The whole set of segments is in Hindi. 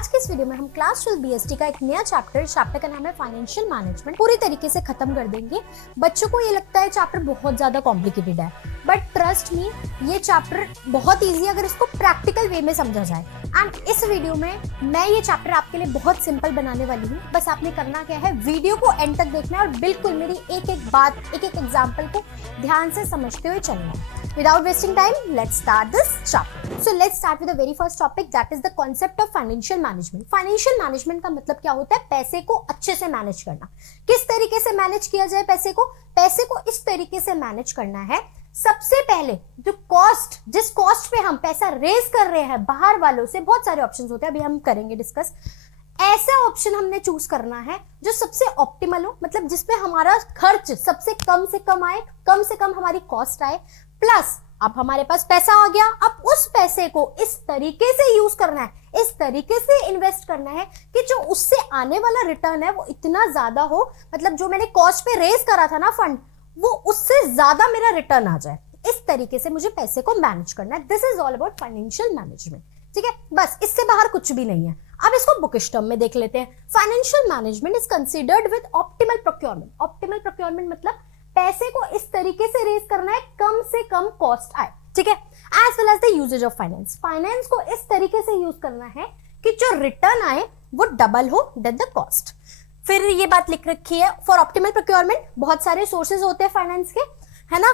आज के इस वीडियो में हम क्लास 12 बीएसटी का एक नया चैप्टर का नाम है फाइनेंशियल मैनेजमेंट, पूरी तरीके से खत्म कर देंगे। बच्चों को ये लगता है चैप्टर बहुत ज्यादा कॉम्प्लिकेटेड है, बट ट्रस्ट मी ये चैप्टर बहुत इजी अगर इसको प्रैक्टिकल वे में समझा जाए। एंड इस वीडियो में मैं ये चैप्टर आपके लिए बहुत सिंपल बनाने वाली हूँ। बस आपने करना क्या है, वीडियो को एंड तक देखना है और बिल्कुल मेरी एक एक बात, एक एक एग्जाम्पल को ध्यान से समझते हुए चलना है। Without wasting time, let's start this chapter. So let's start with the very first topic, that is the concept of financial management. Financial management का मतलब क्या होता है? पैसे को अच्छे से मैनेज करना। किस तरीके से मैनेज किया जाए पैसे को? पैसे को इस तरीके से मैनेज करना है, सबसे पहले जो कॉस्ट, जिस कॉस्ट पे हम पैसा रेज कर रहे हैं बाहर वालों से, बहुत सारे ऑप्शंस होते हैं, अभी हम करेंगे डिस्कस। ऐसा ऑप्शन हमने चूज करना है जो सबसे ऑप्टिमल हो, मतलब जिसपे हमारा खर्च सबसे कम आए, कम से कम हमारी कॉस्ट आए, प्लस अब हमारे पास पैसा आ गया, अब उस पैसे को इस तरीके से यूज करना है, इस तरीके से इन्वेस्ट करना है कि जो उससे आने वाला रिटर्न है वो इतना ज्यादा हो, मतलब जो मैंने कॉस्ट पे रेज करा था ना फंड, वो उससे ज्यादा मेरा रिटर्न आ जाए। इस तरीके से मुझे पैसे को मैनेज करना है। This is all about financial management. ठीक है, बस इससे बाहर कुछ भी नहीं है। अब इसको बुकिश टर्म में देख लेते हैं। Financial management is considered with optimal procurement. Optimal procurement मतलब पैसे को इस तरीके से रेज करना है कम से कम कॉस्ट आए। ठीक है, as well as the usages of finance. Finance को इस तरीके से यूज करना है कि जो रिटर्न आए वो डबल हो देन द कॉस्ट। फिर ये बात लिख रखी है, फॉर ऑप्टिमल प्रोक्योरमेंट बहुत सारे सोर्सेज होते हैं फाइनेंस के, है ना,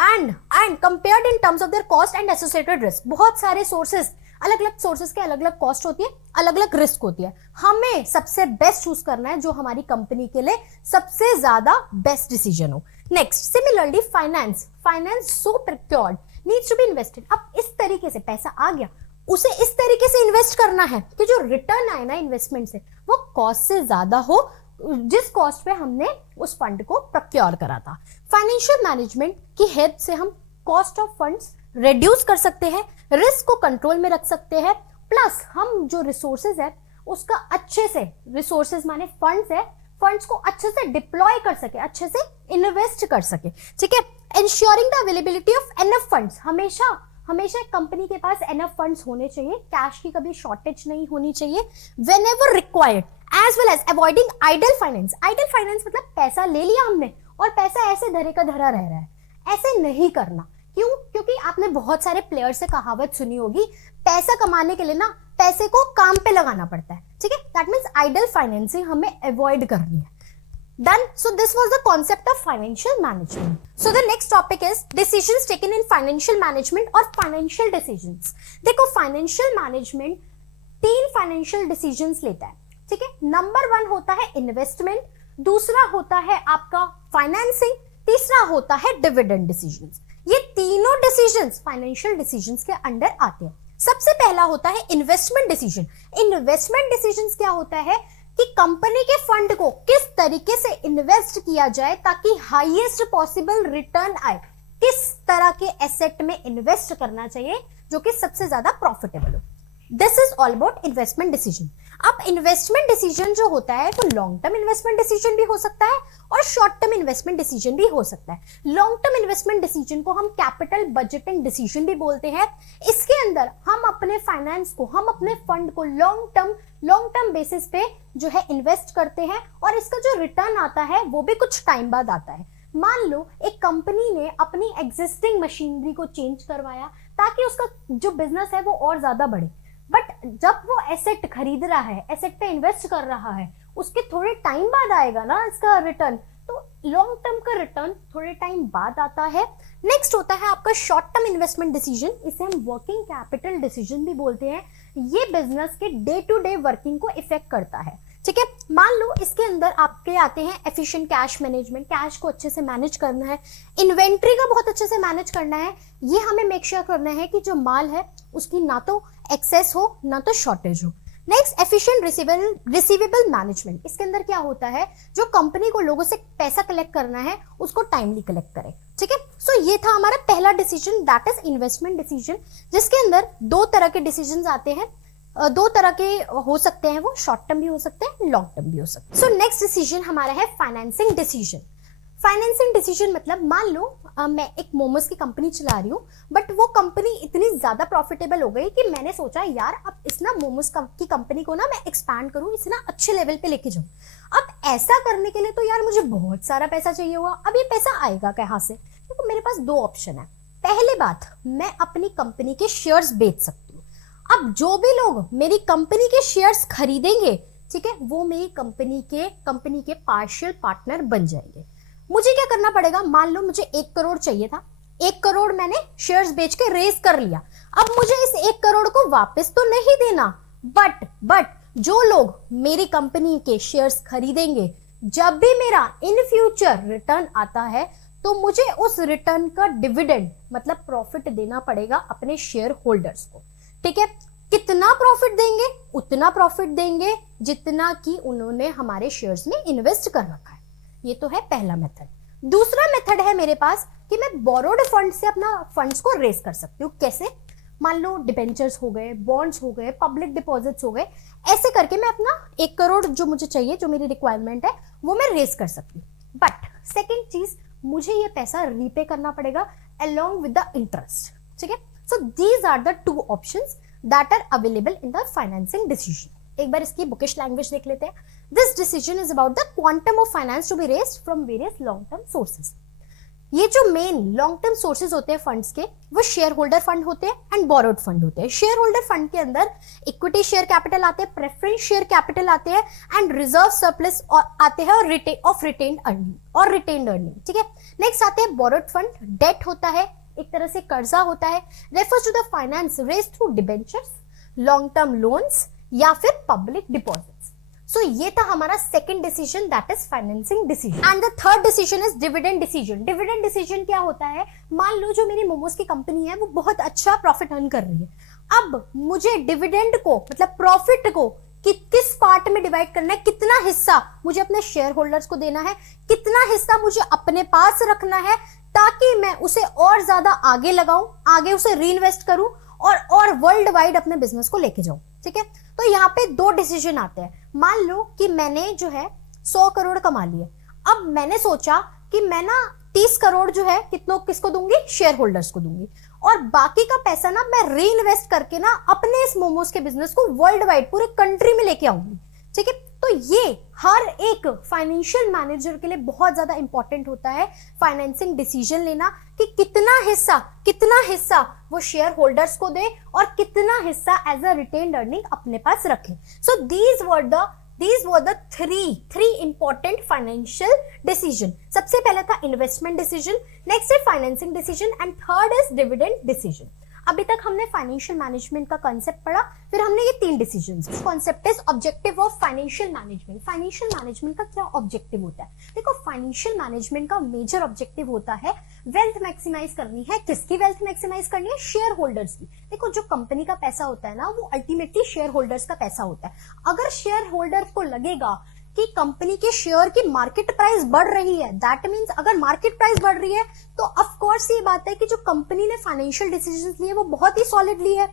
and compared in terms of their cost and associated risk. बहुत सारे सोर्सेज, अलग अलग सोर्सेज के अलग अलग कॉस्ट होती है, अलग अलग रिस्क होती है। हमें सबसे बेस्ट चूज करना है जो हमारी कंपनी के लिए सबसे ज्यादा बेस्ट डिसीजन हो। Next, similarly finance so procured needs to be invested. अब इस तरीके से पैसा आ गया, उसे इस तरीके से इन्वेस्ट करना है कि जो रिटर्न आए ना इन्वेस्टमेंट से वो कॉस्ट से ज्यादा हो, जिस कॉस्ट पे हमने उस फंड को प्रोक्योर करा था। फाइनेंशियल मैनेजमेंट की हेल्प से हम कॉस्ट ऑफ फंड्स रिड्यूस कर सकते हैं, रिस्क को कंट्रोल में रख सकते हैं, प्लस हम जो रिसोर्सेज है उसका अच्छे से, रिसोर्सेज माने फंड्स है, फंड्स को अच्छे से डिप्लॉय कर सके, अच्छे से इन्वेस्ट कर सके। ठीक है, ensuring the availability of enough funds. हमेशा कंपनी के पास एनफ फंड्स होने चाहिए, कैश की कभी शॉर्टेज नहीं होनी चाहिए। Whenever required, as well as avoiding idle finance. Idle finance मतलब पैसा ले लिया हमने और पैसा ऐसे धरे का धरा रह रहा है, ऐसे नहीं करना। क्यों? क्योंकि आपने बहुत सारे प्लेयर से कहावत सुनी होगी, पैसा कमाने के लिए ना पैसे को काम पे लगाना पड़ता है। ठीक है, दैट मींस आइडल फाइनेंसिंग हमें अवॉइड करनी है। Done. So this was the concept of financial management. So the next topic is decisions taken in financial management or financial decisions. देखो financial management 3 financial decisions लेता है। ठीक है, नंबर 1 होता है इन्वेस्टमेंट, दूसरा होता है आपका फाइनेंसिंग, तीसरा होता है डिविडेंड डिसीजंस। ये तीनों डिसीजंस फाइनेंशियल डिसीजंस के अंडर आते हैं। सबसे पहला होता है इन्वेस्टमेंट डिसीजन। इन्वेस्टमेंट डिसीजंस क्या होता है कि कंपनी के फंड को किस तरीके से इन्वेस्ट किया जाए ताकि हाईएस्ट पॉसिबल रिटर्न आए, किस तरह के एसेट में इन्वेस्ट करना चाहिए जो कि सबसे ज्यादा प्रॉफिटेबल हो। This is all about investment decision. अब इन्वेस्टमेंट डिसीजन जो होता है वो लॉन्ग टर्म इन्वेस्टमेंट डिसीजन भी हो सकता है और शॉर्ट टर्म इन्वेस्टमेंट डिसीजन भी हो सकता है। लॉन्ग टर्म इन्वेस्टमेंट डिसीजन को हम कैपिटल बजटिंग डिसीजन भी बोलते हैं। इसके अंदर हम अपने फाइनेंस को, हम अपने फंड को लॉन्ग टर्म बेसिस पे जो है इन्वेस्ट करते हैं और इसका जो रिटर्न आता है वो भी कुछ टाइम बाद आता है। मान लो एक कंपनी ने अपनी एग्जिस्टिंग मशीनरी को चेंज करवाया ताकि उसका जो बिजनेस है वो और ज्यादा बढ़े, बट जब वो एसेट खरीद रहा है, एसेट पे इन्वेस्ट कर रहा है, उसके थोड़े टाइम बाद आएगा ना इसका रिटर्न, तो लॉन्ग टर्म का रिटर्न थोड़े टाइम बाद आता है। नेक्स्ट होता है आपका शॉर्ट टर्म इन्वेस्टमेंट डिसीजन, इसे हम वर्किंग कैपिटल डिसीजन भी बोलते हैं। ये बिजनेस के डे टू डे वर्किंग को इफेक्ट करता है। ठीक है, मान लो इसके अंदर आपके आते हैं एफिशिएंट कैश मैनेजमेंट, कैश को अच्छे से मैनेज करना है, इन्वेंट्री का बहुत अच्छे से मैनेज करना है। ये हमें मेक श्योर करना है कि जो माल है उसकी ना तो एक्सेस हो ना तो शॉर्टेज हो। Next, efficient receivable management. इसके अंदर क्या होता है, जो कंपनी को लोगों से पैसा कलेक्ट करना है उसको टाइमली कलेक्ट करे। ठीक है, सो ये था हमारा पहला decision, that is investment decision, जिसके अंदर 2 तरह के डिसीजन आते हैं। 2 तरह के हो सकते हैं, वो शॉर्ट टर्म भी हो सकते हैं, लॉन्ग टर्म भी हो सकते हैं। सो नेक्स्ट डिसीजन हमारा है फाइनेंसिंग डिसीजन। फाइनेंसिंग डिसीजन मतलब मान लो मैं एक मोमोज की कंपनी चला रही हूँ, बट वो कंपनी इतनी ज्यादा प्रॉफिटेबल हो गई कि मैंने सोचा यार अब इस ना मोमोज की कंपनी को ना मैं एक्सपैंड करूँ, इसे ना अच्छे लेवल पे लेके जाऊँ। अब ऐसा करने के लिए तो यार मुझे बहुत सारा पैसा चाहिए होगा। अब ये पैसा आएगा कहाँ से? तो मेरे पास दो ऑप्शन है। पहली बात, मैं अपनी कंपनी के शेयर्स बेच सकती हूँ। अब जो भी लोग मेरी कंपनी के शेयर्स खरीदेंगे, ठीक है, वो मेरी कंपनी के पार्शियल पार्टनर बन जाएंगे। मुझे क्या करना पड़ेगा? मान लो मुझे 1 करोड़ चाहिए था, 1 करोड़ मैंने शेयर्स बेच के रेज कर लिया। अब मुझे इस 1 करोड़ को वापस तो नहीं देना, बट जो लोग मेरी कंपनी के शेयर्स खरीदेंगे, जब भी मेरा इन फ्यूचर रिटर्न आता है तो मुझे उस रिटर्न का डिविडेंड मतलब प्रॉफिट देना पड़ेगा अपने शेयर होल्डर्स को। ठीक है, कितना प्रॉफिट देंगे? उतना प्रॉफिट देंगे जितना कि उन्होंने हमारे शेयर्स में इन्वेस्ट कर रखा है। ये तो है पहला मेथड। दूसरा मेथड है मेरे पास कि मैं बोरोड फंड से अपना फंड्स को रेज कर सकती हूँ। कैसे? मान लो डिबेंचर्स हो गए, बॉन्ड्स हो गए, पब्लिक डिपॉजिट्स हो गए, ऐसे करके मैं अपना 1 करोड़ जो मुझे चाहिए, जो मेरी रिक्वायरमेंट है, वो मैं रेज कर सकती हूँ। बट सेकेंड चीज, मुझे ये पैसा रीपे करना पड़ेगा अलोंग विद द इंटरेस्ट। ठीक है, so these are the 2 options that are available in the financing decision. एक बार इसकी बुकिश लैंग्वेज देख लेते हैं। This decision is about the quantum of finance to be raised from various long term sources. ये जो मेन लॉन्ग टर्म सोर्सेज होते हैं फंड्स के, वो शेयर होल्डर फंड होते हैं एंड बोरोड फंड होते हैं। शेयर होल्डर फंड के अंदर इक्विटी शेयर कैपिटल आते हैं, प्रेफरेंस शेयर कैपिटल आते हैं एंड रिजर्व सरप्लस आते हैं और रिटेन्ड अर्निंग। ठीक है, नेक्स्ट आते हैं बोरोड फंड। डेट होता है, एक तरह से कर्जा होता है, refers to the finance raised through debentures, long term loans या फिर पब्लिक डिपॉजिट्स। सो ये था हमारा second decision, that is financing decision. And the third decision is dividend decision. Dividend decision क्या होता है? मान लो जो मेरी मोमोज की कंपनी है वो बहुत अच्छा प्रॉफिट अर्न कर रही है। अब मुझे डिविडेंड को मतलब प्रॉफिट को किस पार्ट में डिवाइड करना है, कितना हिस्सा मुझे अपने शेयर होल्डर्स को देना है, कितना हिस्सा मुझे अपने पास रखना है, ताकि मैं उसे और ज्यादा आगे लगाऊं, आगे उसे री इन्वेस्ट करूं और वर्ल्ड वाइड अपने बिजनेस को लेके जाऊं। ठीक है, तो यहाँ पे 2 डिसीजन आते हैं। मान लो कि मैंने जो है 100 करोड़ कमा लिए। अब मैंने सोचा कि मैं ना 30 करोड़ जो है किसको दूंगी? शेयर होल्डर्स को दूंगी, और बाकी का पैसा ना मैं री इन्वेस्ट करके ना अपने इस मोमोज के बिजनेस को वर्ल्ड वाइड पूरे कंट्री में लेके आऊंगी। ठीक है, तो ये हर एक फाइनेंशियल मैनेजर के लिए बहुत ज्यादा इंपॉर्टेंट होता है फाइनेंसिंग डिसीजन लेना, कि कितना हिस्सा वो शेयर होल्डर्स को दे और कितना हिस्सा एज अ रिटेन्ड अर्निंग अपने पास रखे। So these were the three important financial decision. सबसे पहला था इन्वेस्टमेंट डिसीजन, नेक्स्ट है financing decision and third is dividend decision. अभी तक हमने फाइनेंशियल मैनेजमेंट का कॉन्सेप्ट पढ़ा, फिर हमने ये 3 decisions. Concept is objective of financial management. Financial management का क्या ऑब्जेक्टिव होता है? देखो, फाइनेंशियल मैनेजमेंट का मेजर ऑब्जेक्टिव होता है वेल्थ मैक्सिमाइज करनी है। किसकी वेल्थ मैक्सिमाइज करनी है? शेयर होल्डर्स की। देखो, जो कंपनी का पैसा होता है ना, वो अल्टीमेटली शेयर होल्डर्स का पैसा होता है। अगर शेयर होल्डर्स को लगेगा कि कंपनी के शेयर की मार्केट प्राइस बढ़ रही है, दैट मींस अगर मार्केट प्राइस बढ़ रही है तो ऑफ कोर्स ये बात है कि जो कंपनी ने फाइनेंशियल डिसीजंस लिए वो बहुत ही सॉलिड लिए है।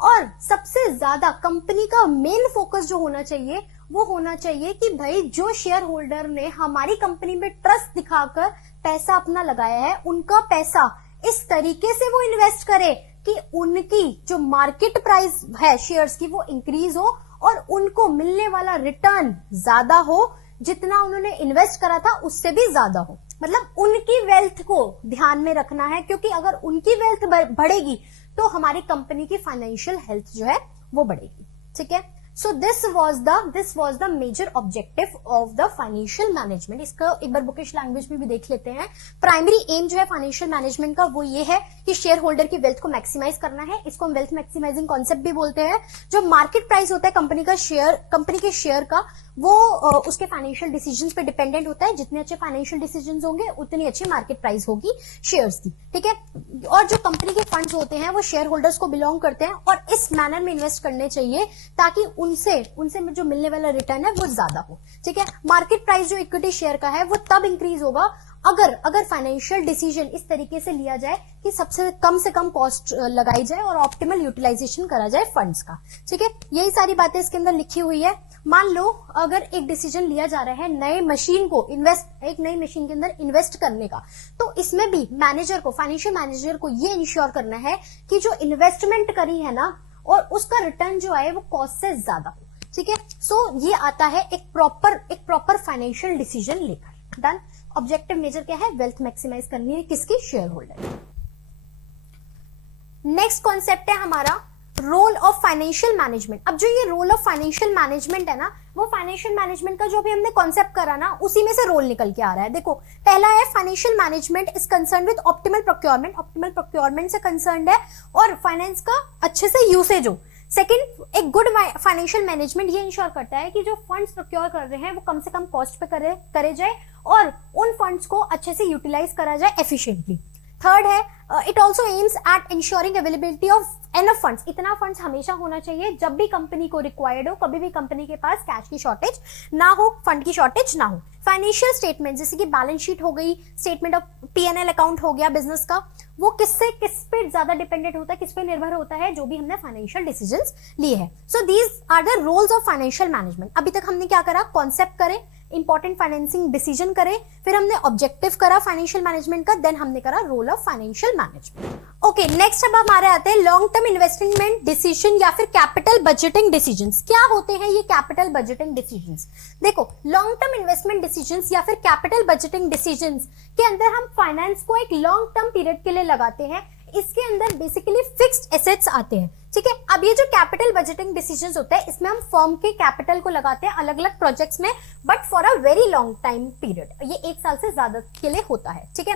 और सबसे ज्यादा कंपनी का मेन फोकस जो होना चाहिए वो होना चाहिए कि भाई जो शेयर होल्डर ने हमारी कंपनी में ट्रस्ट दिखाकर पैसा अपना लगाया है, उनका पैसा इस तरीके से वो इन्वेस्ट करे कि उनकी जो मार्केट प्राइस है शेयर्स की वो इंक्रीज हो और उनको मिलने वाला रिटर्न ज्यादा हो, जितना उन्होंने इन्वेस्ट करा था उससे भी ज्यादा हो। मतलब उनकी वेल्थ को ध्यान में रखना है, क्योंकि अगर उनकी वेल्थ बढ़ेगी तो हमारी कंपनी की फाइनेंशियल हेल्थ जो है वो बढ़ेगी। ठीक है, so this was the major objective of the financial management. इसका एक बार बुकिश लैंग्वेज में भी देख लेते हैं। प्राइमरी एम जो है फाइनेंशियल मैनेजमेंट का वो ये है कि शेयर होल्डर की वेल्थ को मैक्सिमाइज करना है। इसको हम वेल्थ मैक्सिमाइजिंग कॉन्सेप्ट भी बोलते हैं। जो मार्केट प्राइस होता है कंपनी के शेयर का, वो उसके फाइनेंशियल डिसीजंस पे डिपेंडेंट होता है। जितने अच्छे फाइनेंशियल डिसीजंस होंगे उतनी अच्छी मार्केट प्राइस होगी शेयर्स की। ठीक है, और जो कंपनी के फंड्स होते हैं वो शेयर होल्डर्स को बिलोंग करते हैं और इस मैनर में इन्वेस्ट करने चाहिए ताकि उनसे जो मिलने वाला रिटर्न है वो ज्यादा हो। ठीक है, मार्केट प्राइस जो इक्विटी शेयर का है वो तब इंक्रीज होगा अगर फाइनेंशियल डिसीजन इस तरीके से लिया जाए कि सबसे कम से कम कॉस्ट लगाई जाए और ऑप्टिमल यूटिलाइजेशन करा जाए फंड्स का। ठीक है, यही सारी बातें इसके अंदर लिखी हुई है। मान लो अगर एक डिसीजन लिया जा रहा है नए मशीन को एक नई मशीन के अंदर इन्वेस्ट करने का, तो इसमें भी मैनेजर को, फाइनेंशियल मैनेजर को ये इंश्योर करना है कि जो इन्वेस्टमेंट करी है ना, और उसका रिटर्न जो आए वो कॉस्ट से ज्यादा हो। ठीक है, सो ये आता है एक प्रॉपर फाइनेंशियल डिसीजन लेकर। डन। ऑब्जेक्टिव मेजर क्या है? वेल्थ मैक्सिमाइज करनी है किसकी? Share holder. नेक्स्ट कॉन्सेप्ट है हमारा रोल ऑफ फाइनेंशियल मैनेजमेंट। अब जो ये रोल ऑफ फाइनेंशियल मैनेजमेंट है ना, वो फाइनेंशियल मैनेजमेंट का जो भी हमने कॉन्सेप्ट करा ना, उसी में से रोल निकल के आ रहा है। देखो, पहला है financial management is concern with optimal procurement, optimal procurement से कंसर्न है और फाइनेंस का अच्छे से यूसेज हो। सेकंड, एक गुड फाइनेंशियल मैनेजमेंट ये इंश्योर करता है कि जो फंड्स प्रोक्योर कर रहे हैं वो कम से कम कॉस्ट पे करे जाए और उन फंड्स को अच्छे से यूटिलाइज करा जाए एफिशिएंटली। थर्ड है, it also aims at ensuring availability of enough funds. इतना फंड्स हमेशा होना चाहिए जब भी कंपनी को रिक्वायर्ड हो, कभी भी कंपनी के पास कैश की शॉर्टेज ना हो, फंड की शॉर्टेज ना हो। फाइनेंशियल स्टेटमेंट जैसे कि बैलेंस शीट हो गई, स्टेटमेंट ऑफ P&L अकाउंट हो गया बिजनेस का, वो किस पे ज्यादा डिपेंडेंट होता है, किस पे निर्भर होता है? जो भी हमने फाइनेंशियल डिसीजंस लिए हैं। So these are the roles of financial management. अभी तक हमने क्या करा? कॉन्सेप्ट करे, इंपॉर्टेंट फाइनेंसिंग डिसीजन करे, फिर हमने ऑब्जेक्टिव करा फाइनेंशियल मैनेजमेंट का, देन हमने करा role of financial management. Okay, next अब हमारे आते हैं लॉन्ग टर्म इन्वेस्टमेंट डिसीजन या फिर कैपिटल बजटिंग डिसीजंस। क्या होते हैं ये कैपिटल बजटिंग डिसीजंस? देखो, लॉन्ग टर्म इन्वेस्टमेंट डिसीजंस या फिर कैपिटल बजटिंग डिसीजंस के अंदर हम फाइनेंस को एक लॉन्ग टर्म पीरियड के लिए लगाते हैं। इसके अंदर बेसिकली फिक्स्ड एसेट्स आते हैं। ठीक है, अब ये जो कैपिटल बजटिंग डिसीजंस होता है, इसमें हम फर्म के कैपिटल को लगाते हैं अलग अलग प्रोजेक्ट्स में, but for a very long time period. ये 1 साल से ज्यादा के लिए होता है। ठीक है,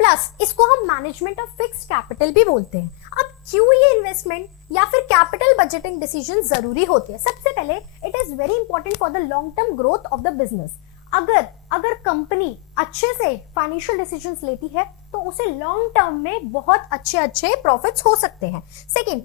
प्लस इसको हम मैनेजमेंट ऑफ फिक्स्ड कैपिटल भी बोलते हैं। अब क्यों ये इन्वेस्टमेंट या फिर कैपिटल बजटिंग डिसीजन जरूरी होते हैं? सबसे पहले, it is very important for the long term growth of the business. अगर कंपनी अच्छे से फाइनेंशियल डिसीजंस लेती है तो उसे लॉन्ग टर्म में बहुत अच्छे प्रॉफिट्स हो सकते हैं। Second,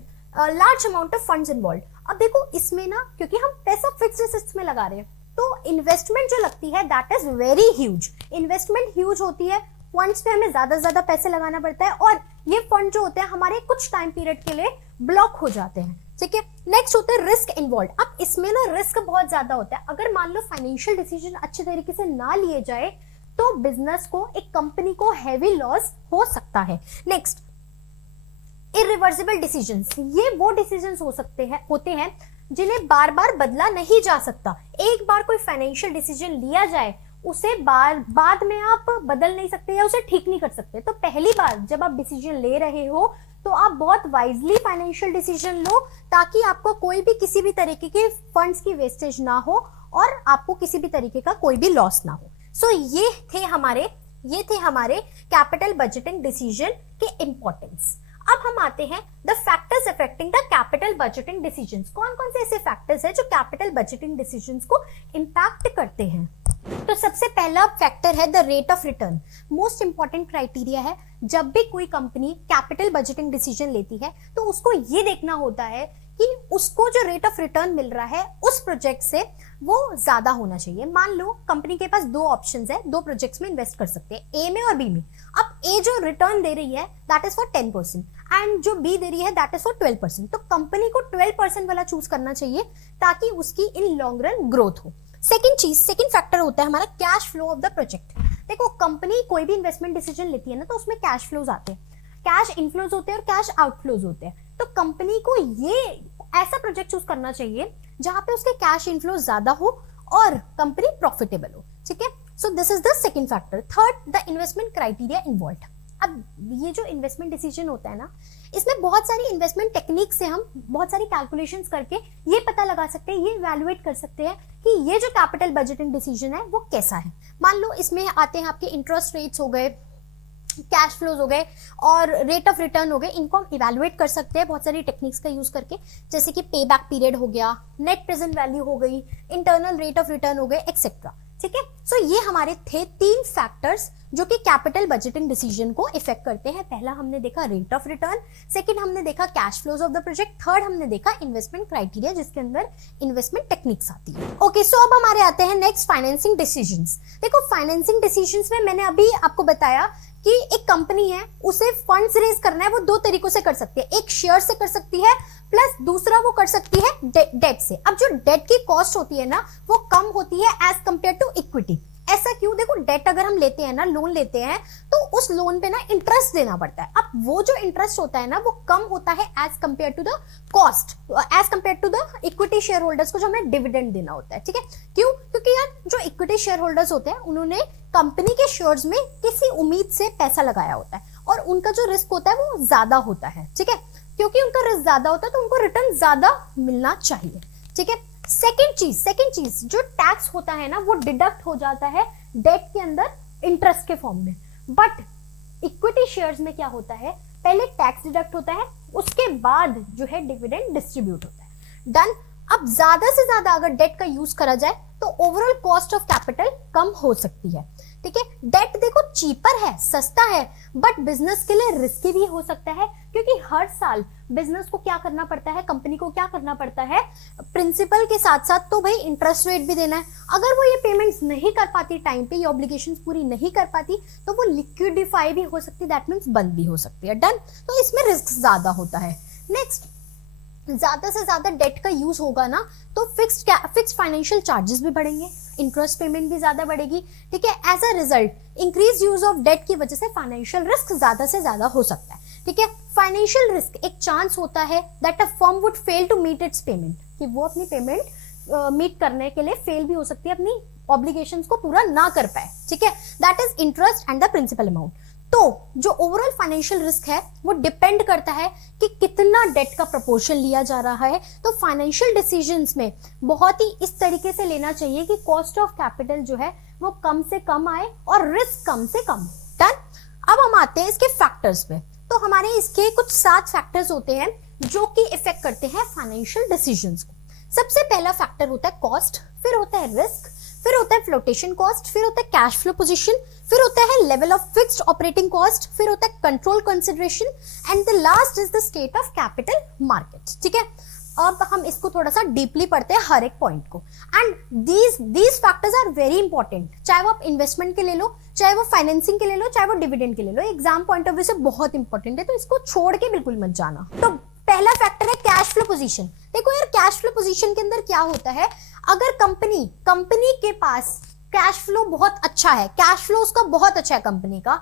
large amount of funds involve. अब देखो, इसमें ना क्योंकि हम पैसा फिक्स्ड एसेट्स में लगा रहे हैं, तो इन्वेस्टमेंट जो लगती है that is very huge. Investment huge होती है, फंड्स पे हमें ज्यादा पैसे लगाना पड़ता है और ये फंड जो होते हैं हमारे कुछ टाइम पीरियड के लिए ब्लॉक हो जाते हैं। ठीक है, नेक्स्ट होता है रिस्क इन्वॉल्व। अब इसमें ना रिस्क बहुत ज्यादा होता है। अगर मान लो फाइनेंशियल डिसीजन अच्छे तरीके से ना लिए जाए तो बिजनेस को, एक कंपनी को हैवी लॉस हो सकता है। Next, irreversible decisions. ये वो डिसीजंस होते हैं जिन्हें बार बार बदला नहीं जा सकता। एक बार कोई फाइनेंशियल डिसीजन लिया जाए, उसे बाद में आप बदल नहीं सकते या उसे ठीक नहीं कर सकते। तो पहली बार जब आप डिसीजन ले रहे हो तो आप बहुत वाइजली फाइनेंशियल डिसीजन लो, ताकि आपको कोई भी किसी भी तरीके के फंड्स की वेस्टेज ना हो और आपको किसी भी तरीके का कोई भी लॉस ना हो। सो ये थे हमारे कैपिटल बजटिंग डिसीजन के इंपॉर्टेंस। अब हम आते हैं the factors affecting the capital budgeting decisions. कौन कौन से ऐसे फैक्टर्स हैं जो कैपिटल बजटिंग डिसीजंस को इंपैक्ट करते हैं? तो सबसे पहला फैक्टर है the rate of return. Most important criteria है। जब भी कोई कंपनी कैपिटल बजटिंग डिसीजन लेती है तो उसको ये देखना होता है कि उसको जो रेट ऑफ रिटर्न मिल रहा है उस प्रोजेक्ट से वो ज्यादा होना चाहिए। मान लो कंपनी के पास 2 ऑप्शंस है, 2 प्रोजेक्ट्स में इन्वेस्ट कर सकते हैं, ए में और बी में। अब ए जो रिटर्न दे रही है दैट इज फॉर 10% एंड जो बी दे रही है दैट इज फॉर 12%। तो कंपनी को 12% वाला चूज करना चाहिए ताकि उसकी इन लॉन्ग रन ग्रोथ हो। सेकंड फैक्टर होता है हमारा cash flow of the project. देखो, कंपनी कोई भी इन्वेस्टमेंट डिसीजन लेती है ना, तो उसमें कैश फ्लोज आते हैं, कैश इनफ्लोज होते हैं और कैश आउटफ्लोज होते हैं। तो कंपनी को ये ऐसा प्रोजेक्ट चूज करना चाहिए जहां पे उसके कैश इनफ्लो ज्यादा हो और कंपनी प्रॉफिटेबल हो। ठीक है, so this is the second factor. Third, the investment criteria involved. अब ये जो इन्वेस्टमेंट डिसीजन होता है ना, इसमें बहुत सारी इन्वेस्टमेंट टेक्निक से हम बहुत सारी कैलकुलेशंस करके ये पता लगा सकते हैं, ये इवैल्यूएट कर सकते हैं कि ये जो कैपिटल बजटिंग डिसीजन है वो कैसा है। मान लो इसमें आते हैं आपके इंटरेस्ट रेट्स हो गए, कैश फ्लोज हो गए और रेट ऑफ रिटर्न हो गए। इनको हम इवैल्यूएट कर सकते हैं बहुत सारी टेक्निक्स का यूज करके, जैसे कि पे बैक पीरियड हो गया, नेट प्रेजेंट वैल्यू हो गई, इंटरनल रेट ऑफ रिटर्न हो गए, एक्सेट्रा। ठीक है, सो ये हमारे थे 3 फैक्टर्स जो कि कैपिटल बजटिंग डिसीजन को इफेक्ट करते हैं। पहला हमने देखा रेट ऑफ रिटर्न, सेकंड हमने देखा cash flows of the project, third हमने देखा इन्वेस्टमेंट क्राइटेरिया जिसके अंदर इन्वेस्टमेंट टेक्निक्स आती है। ओके, सो अब हमारे आते हैं नेक्स्ट फाइनेंसिंग डिसीजंस। देखो, फाइनेंसिंग डिसीजंस में मैंने अभी आपको बताया कि एक कंपनी है, उसे फंड्स रेज करना है, वो दो तरीकों से कर सकती है, एक शेयर से कर सकती है, प्लस दूसरा वो कर सकती है डेट से। अब जो डेट की कॉस्ट होती है ना, वो कम होती है एज कंपेयर टू इक्विटी। ऐसा क्यों? देखो, डेट अगर हम लेते हैं ना, लोन लेते हैं, तो उस लोन पे ना इंटरेस्ट देना पड़ता है। अब वो जो इंटरेस्ट होता है ना, वो कम होता है as compare to the cost, as compare to the equity share holders को जो हमें डिविडेंड देना होता है। ठीक है, क्यों? क्योंकि यार जो इक्विटी शेयर होल्डर्स होते हैं, उन्होंने कंपनी के शेयर्स में किसी उम्मीद से पैसा लगाया होता है, और उनका जो रिस्क होता है वो ज्यादा होता है। ठीक है, क्योंकि उनका रिस्क ज्यादा होता है तो उनको रिटर्न ज्यादा मिलना चाहिए। ठीक है, सेकेंड चीज जो टैक्स होता है ना, वो डिडक्ट हो जाता है डेट के अंदर इंटरेस्ट के फॉर्म में। बट इक्विटी शेयर्स में क्या होता है, पहले टैक्स डिडक्ट होता है, उसके बाद जो है डिविडेंड डिस्ट्रीब्यूट होता है। डन। अब ज्यादा से ज्यादा अगर डेट का यूज करा जाए तो ओवरऑल कॉस्ट ऑफ कैपिटल कम हो सकती है। ठीक है, डेट देखो चीपर है, सस्ता है, बट बिजनेस के लिए रिस्की भी हो सकता है, क्योंकि हर साल बिजनेस को क्या करना पड़ता है, कंपनी को क्या करना पड़ता है, प्रिंसिपल के साथ साथ तो भाई इंटरेस्ट रेट भी देना है। अगर वो ये पेमेंट्स नहीं कर पाती टाइम पे, ये ऑब्लिगेशंस पूरी नहीं कर पाती, तो वो लिक्विडिफाई भी हो सकती है, दैट मीन्स बंद भी हो सकती है। डन। तो इसमें रिस्क ज्यादा होता है। नेक्स्ट, ज्यादा से ज्यादा डेट का यूज होगा ना, तो फिक्स्ड फाइनेंशियल चार्जेस भी बढ़ेंगे, इंटरेस्ट पेमेंट भी ज्यादा बढ़ेगी। ठीक है, as a result increase use of debt की वजह से फाइनेंशियल रिस्क ज्यादा से ज्यादा हो सकता है। ठीक है, फाइनेंशियल रिस्क एक चांस होता है that a firm would fail to meet its payment, कि वो अपनी पेमेंट मीट करने के लिए फेल भी हो सकती है, अपनी ऑब्लिगेशंस को पूरा ना कर पाए। ठीक है, that is interest and the principal amount. तो जो ओवरऑल फाइनेंशियल रिस्क है वो डिपेंड करता है कि कितना डेट का प्रपोर्शन लिया जा रहा है। तो फाइनेंशियल डिसीजंस में बहुत ही इस तरीके से लेना चाहिए कि कॉस्ट ऑफ कैपिटल जो है वो कम से कम आए और रिस्क कम से कम हो। डन। अब हम आते हैं इसके फैक्टर्स पे। तो हमारे इसके कुछ 7 फैक्टर्स होते हैं जो कि इफेक्ट करते हैं फाइनेंशियल डिसीजंस को। सबसे पहला फैक्टर होता है कॉस्ट, फिर होता है रिस्क, फिर होता है फ्लोटेशन कॉस्ट, फिर होता है कैश फ्लो पोजीशन, फिर होता है level of fixed operating cost, फिर होता है control consideration, and the last is the state of capital market. ठीक है, अब हम इसको थोड़ा सा डीपली पढ़ते हैं हर एक पॉइंट को। And these factors are very important, चाहे वो आप इन्वेस्टमेंट के ले लो, चाहे वो फाइनेंसिंग के ले लो, चाहे वो डिविडेंड के ले लो, एग्जाम पॉइंट ऑफ व्यू से बहुत इंपॉर्टेंट है, तो इसको छोड़ के बिल्कुल मत जाना। तो पहला फैक्टर है कैश फ्लो पोजीशन। देखो यार, कैश फ्लो पोजीशन के अंदर क्या होता है, अगर कंपनी के पास कैश फ्लो बहुत अच्छा है, कैश फ्लो उसका बहुत अच्छा है कंपनी का,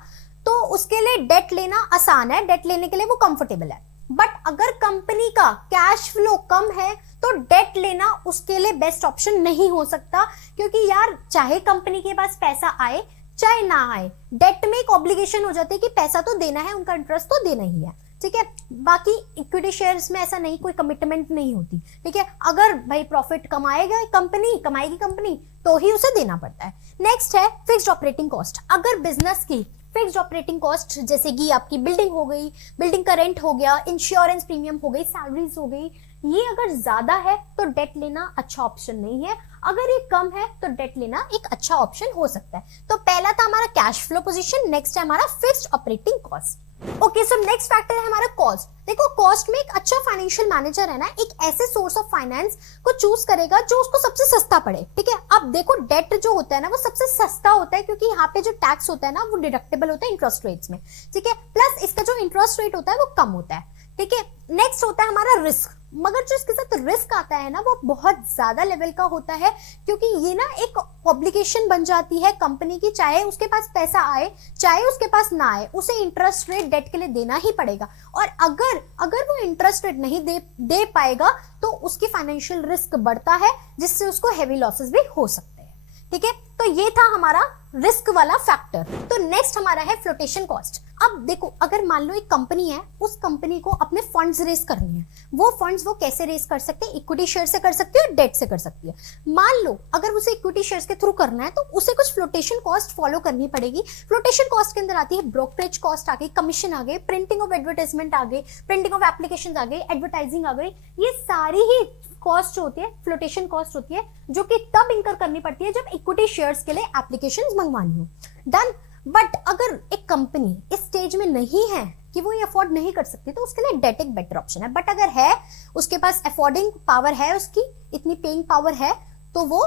तो उसके लिए डेट लेना आसान है, डेट लेने के लिए वो कंफर्टेबल है। बट अगर कंपनी का कैश फ्लो कम है तो डेट लेना उसके लिए बेस्ट ऑप्शन नहीं हो सकता, क्योंकि यार चाहे कंपनी के पास पैसा आए चाहे ना आए, डेट में एक ऑब्लिगेशन हो जाती है कि पैसा तो देना है, उनका इंटरेस्ट तो देना ही है। ठीक है, बाकी इक्विटी शेयर्स में ऐसा नहीं, कोई कमिटमेंट नहीं होती। ठीक है, अगर भाई प्रॉफिट कमाएगी कंपनी तो ही उसे देना पड़ता है। नेक्स्ट है फिक्स्ड ऑपरेटिंग कॉस्ट। अगर बिजनेस की फिक्स्ड ऑपरेटिंग कॉस्ट जैसे कि आपकी बिल्डिंग हो गई, बिल्डिंग का रेंट हो गया, इंश्योरेंस प्रीमियम हो गई, सैलरीज हो गई, ये अगर ज्यादा है तो डेट लेना अच्छा ऑप्शन नहीं है। अगर ये कम है तो डेट लेना एक अच्छा ऑप्शन हो सकता है। तो पहला था हमारा कैश फ्लो पोजीशन, नेक्स्ट है हमारा fixed operating cost. Okay, so next factor है हमारा कॉस्ट। देखो, कॉस्ट में एक अच्छा फाइनेंशियल मैनेजर है ना, एक ऐसे सोर्स ऑफ फाइनेंस को चूज करेगा जो उसको सबसे सस्ता पड़े। ठीक है, अब देखो डेट जो होता है ना वो सबसे सस्ता होता है, क्योंकि यहाँ पे जो टैक्स होता है ना वो डिडक्टेबल होता है इंटरेस्ट रेट्स में। ठीक है, प्लस इसका जो इंटरेस्ट रेट होता है वो कम होता है। ठीक है, नेक्स्ट होता है हमारा रिस्क। मगर जो इसके साथ रिस्क आता है ना वो बहुत ज्यादा लेवल का होता है, क्योंकि ये ना एक ऑब्लिगेशन बन जाती है कंपनी की, चाहे उसके पास पैसा आए चाहे उसके पास ना आए, उसे इंटरेस्ट रेट डेट के लिए देना ही पड़ेगा। और अगर वो इंटरेस्ट रेट नहीं दे पाएगा तो उसकी फाइनेंशियल रिस्क बढ़ता है, जिससे उसको हेवी लॉसेस भी हो सकते हैं। ठीक है, तो ये था हमारा रिस्क वाला फैक्टर। तो नेक्स्ट हमारा है फ्लोटेशन कॉस्ट। अब देखो, अगर मान लो एक कंपनी है, उस कंपनी को अपने फंड्स रेस करने हैं, वो फंड्स वो कैसे रेस कर सकते हैं, इक्विटी शेयर से कर सकती है और डेट से कर सकती है। मान लो अगर उसे इक्विटी शेयर्स के थ्रू करना है तो उसे कुछ फ्लोटेशन कॉस्ट फॉलो करनी पड़ेगी। फ्लोटेशन कॉस्ट के अंदर आती है ब्रोकरेज कॉस्ट आ गई, कमीशन आ गई, प्रिंटिंग ऑफ एडवर्टाइजमेंट आ गई, प्रिंटिंग ऑफ एप्लीकेशन आ गई, एडवर्टाइजिंग आ गई। ये सारी ही कॉस्ट होती है, फ्लोटेशन कॉस्ट होती है, जो कि तब इंकर करनी पड़ती है जब इक्विटी शेयर्स के लिए एप्लीकेशंस मंगवानी हो। डन। बट अगर एक कंपनी इस स्टेज में नहीं है कि वो ये अफोर्ड नहीं कर सकती, तो उसके लिए डेट एक बेटर ऑप्शन है। बट अगर है, उसके पास अफोर्डिंग पावर है, उसकी इतनी पेइंग पावर है, तो वो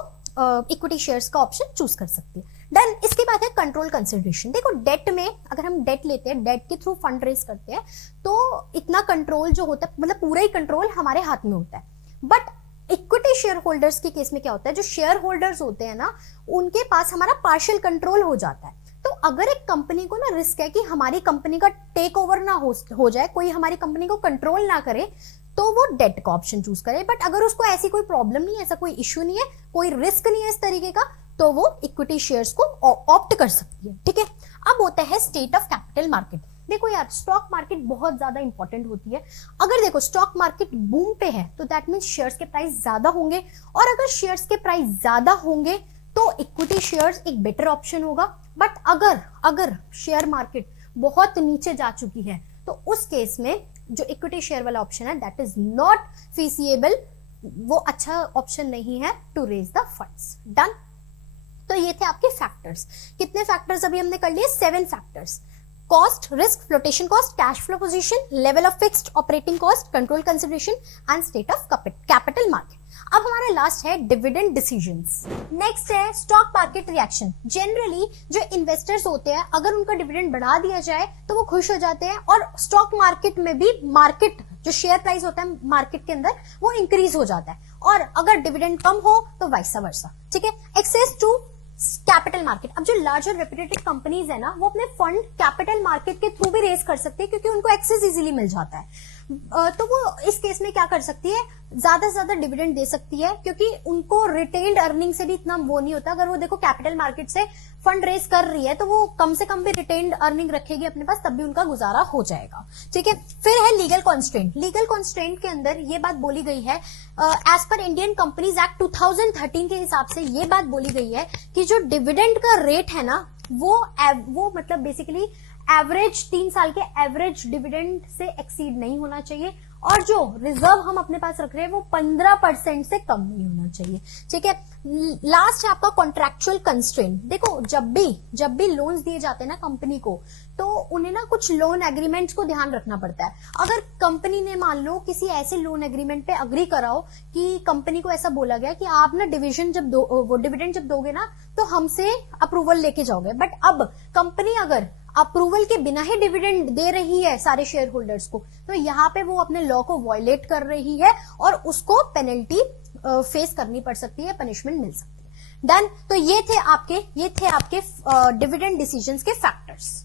इक्विटी शेयर्स का ऑप्शन चूज कर सकती है। डन। इसके बाद है कंट्रोल कंसिडरेशन। देखो डेट में अगर हम डेट लेते हैं, डेट के थ्रू फंड रेज करते हैं, तो इतना कंट्रोल जो होता है, मतलब पूरा ही कंट्रोल हमारे हाथ में होता है। बट इक्विटी शेयर होल्डर्स के केस में क्या होता है, जो शेयर होल्डर्स होते हैं ना, उनके पास हमारा पार्शियल कंट्रोल हो जाता है। तो अगर एक कंपनी को ना रिस्क है कि हमारी कंपनी का टेक ओवर ना हो जाए, कोई हमारी कंपनी को कंट्रोल ना करे, तो वो डेट का ऑप्शन चूज करे। बट अगर उसको ऐसी कोई प्रॉब्लम नहीं है, ऐसा कोई इश्यू नहीं है, कोई रिस्क नहीं है इस तरीके का, तो वो इक्विटी शेयर्स को ऑप्ट कर सकती है। ठीक है, अब होता है स्टेट ऑफ कैपिटल मार्केट। देखो यार, स्टॉक मार्केट बहुत ज्यादा इंपॉर्टेंट होती है। अगर देखो स्टॉक मार्केट बूम पे है तो दैट मीन्स शेयर्स के प्राइस ज्यादा होंगे, और अगर शेयर्स के प्राइस ज्यादा होंगे तो इक्विटी शेयर्स एक बेटर ऑप्शन होगा। बट अगर शेयर मार्केट बहुत नीचे जा चुकी है तो उस केस में जो इक्विटी शेयर वाला ऑप्शन है दैट इज नॉट फीसिएबल, वो अच्छा ऑप्शन नहीं है to raise the funds. Done. तो ये थे आपके फैक्टर्स। कितने फैक्टर्स अभी हमने कर लिए? 7 factors. Cost, risk, flotation cost, cash flow position, level of fixed operating cost, control consideration and state of capital market. अब हमारा लास्ट है डिविडेंड डिसीजंस। नेक्स्ट है स्टॉक मार्केट रिएक्शन। जनरली जो इन्वेस्टर्स होते हैं, अगर उनका डिविडेंड बढ़ा दिया जाए तो वो खुश हो जाते हैं, और स्टॉक मार्केट में भी मार्केट जो शेयर प्राइस होता है मार्केट के अंदर वो इंक्रीज हो जाता है। और अगर डिविडेंड कम हो तो वाइस वर्सा। ठीक है। Access to capital market. अब जो लार्जर रेप्यूटेड कंपनीज है ना, वो अपने फंड कैपिटल मार्केट के थ्रू भी रेज कर सकती है, क्योंकि उनको एक्सेस इजीली मिल जाता है। तो वो इस केस में क्या कर सकती है, ज्यादा से ज्यादा डिविडेंड दे सकती है, क्योंकि उनको रिटेन्ड अर्निंग से भी इतना वो नहीं होता। अगर वो देखो कैपिटल मार्केट से फंड रेज कर रही है तो वो कम से कम भी रिटेन्ड अर्निंग रखेगी अपने पास, तब भी उनका गुजारा हो जाएगा। ठीक है। फिर है लीगल कॉन्स्ट्रेंट। लीगल कॉन्स्ट्रेंट के अंदर ये बात बोली गई है, as per Indian companies act 2013 के हिसाब से ये बात बोली गई है कि जो डिविडेंड का रेट है ना, वो मतलब बेसिकली एवरेज 3 साल के एवरेज डिविडेंड से एक्सीड नहीं होना चाहिए, और जो रिजर्व हम अपने पास रख रहे हैं वो 15% से कम नहीं होना चाहिए। ठीक है। लास्ट है आपका कॉन्ट्रैक्चुअल कंस्ट्रेंट। देखो जब भी लोन्स दिए जाते हैं ना कंपनी को, तो उन्हें ना कुछ लोन एग्रीमेंट्स को ध्यान रखना पड़ता है। अगर कंपनी ने मान लो किसी ऐसे लोन एग्रीमेंट पे अग्री कराओ कि कंपनी को ऐसा बोला गया कि आप ना डिविडेंड जब दोगे ना तो हमसे अप्रूवल लेके जाओगे, बट अब कंपनी अगर अप्रूवल के बिना ही डिविडेंड दे रही है सारे शेयर होल्डर्स को, तो यहाँ पे वो अपने लॉ को वायलेट कर रही है और उसको पेनल्टी फेस करनी पड़ सकती है, पनिशमेंट मिल सकती है। डन। तो ये थे आपके डिविडेंड डिसीजंस के फैक्टर्स।